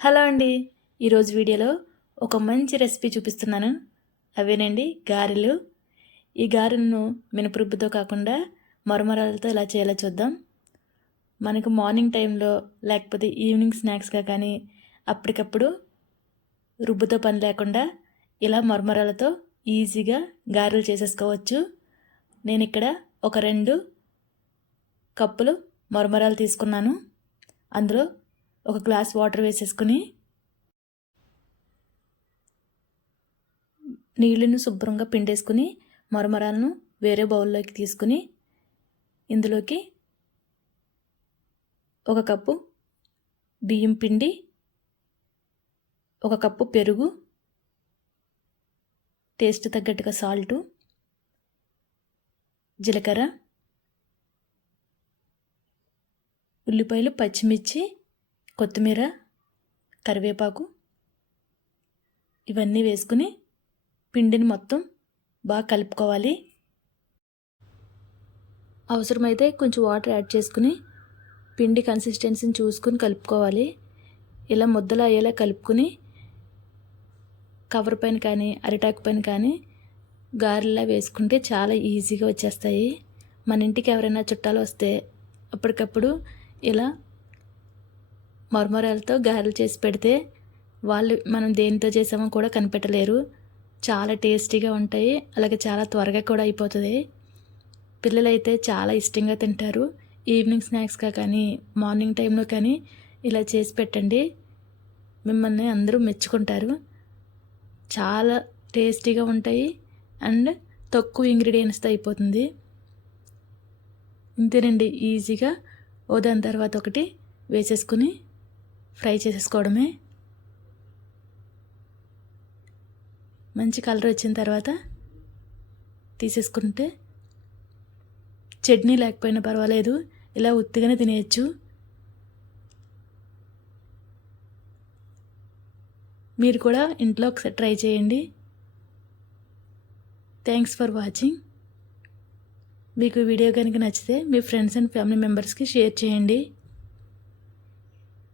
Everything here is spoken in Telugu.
హలో అండి. ఈరోజు వీడియోలో ఒక మంచి రెసిపీ చూపిస్తున్నాను. అవేనండి గారెలు. ఈ గారెలను మినపరుబ్బుతో కాకుండా మరమరాలతో ఎలా చేయాలో చూద్దాం. మనకు మార్నింగ్ టైంలో లేకపోతే ఈవినింగ్ స్నాక్స్గా కానీ అప్పటికప్పుడు రుబ్బుతో పని లేకుండా ఇలా మరమరాలతో ఈజీగా గారెలు చేసేసుకోవచ్చు. నేను ఇక్కడ ఒక 2 కప్పులు మరమరాలు తీసుకున్నాను. అందులో ఒక గ్లాస్ వాటర్ వేసేసుకుని నీళ్ళను శుభ్రంగా పిండేసుకుని మరమరాలను వేరే బౌల్లోకి తీసుకుని ఇందులోకి 1 కప్పు బియ్యం పిండి, 1 కప్పు పెరుగు, టేస్ట్ తగ్గట్టుగా సాల్టు, జీలకర్ర, ఉల్లిపాయలు, పచ్చిమిర్చి, కొత్తిమీర, కరివేపాకు ఇవన్నీ వేసుకుని పిండిని మొత్తం బాగా కలుపుకోవాలి. అవసరమైతే కొంచెం వాటర్ యాడ్ చేసుకుని పిండి కన్సిస్టెన్సీని చూసుకుని కలుపుకోవాలి. ఇలా ముద్దలు అయ్యేలా కలుపుకుని కవర్ పైన కానీ అరిటాకు పైన కానీ గారెలా వేసుకుంటే చాలా ఈజీగా వచ్చేస్తాయి. మన ఇంటికి ఎవరైనా చుట్టాలు వస్తే అప్పటికప్పుడు ఇలా మరమరాలతో గారెలు చేసి పెడితే వాళ్ళు మనం దేనితో చేసామో కూడా కనిపెట్టలేరు. చాలా టేస్టీగా ఉంటాయి. అలాగే చాలా త్వరగా కూడా అయిపోతుంది. పిల్లలైతే చాలా ఇష్టంగా తింటారు. ఈవినింగ్ స్నాక్స్గా కానీ మార్నింగ్ టైంలో కానీ ఇలా చేసి పెట్టండి. మిమ్మల్ని అందరూ మెచ్చుకుంటారు. చాలా టేస్టీగా ఉంటాయి అండ్ తక్కువ ఇంగ్రీడియంట్స్తో అయిపోతుంది. ఇంతేనండి, ఈజీగా దాని తర్వాత ఒకటి వేసేసుకుని ఫ్రై చేసేసుకోవడమే. మంచి కలర్ వచ్చిన తర్వాత తీసేసుకుంటే చట్నీ లేకపోయినా పర్వాలేదు, ఇలా ఉత్తిగానే తినేయచ్చు. మీరు కూడా ఇంట్లో ఒకసారి ట్రై చేయండి. Thanks for watching. మీకు వీడియో కనుక నచ్చితే మీ ఫ్రెండ్స్ అండ్ ఫ్యామిలీ మెంబర్స్కి షేర్ చేయండి.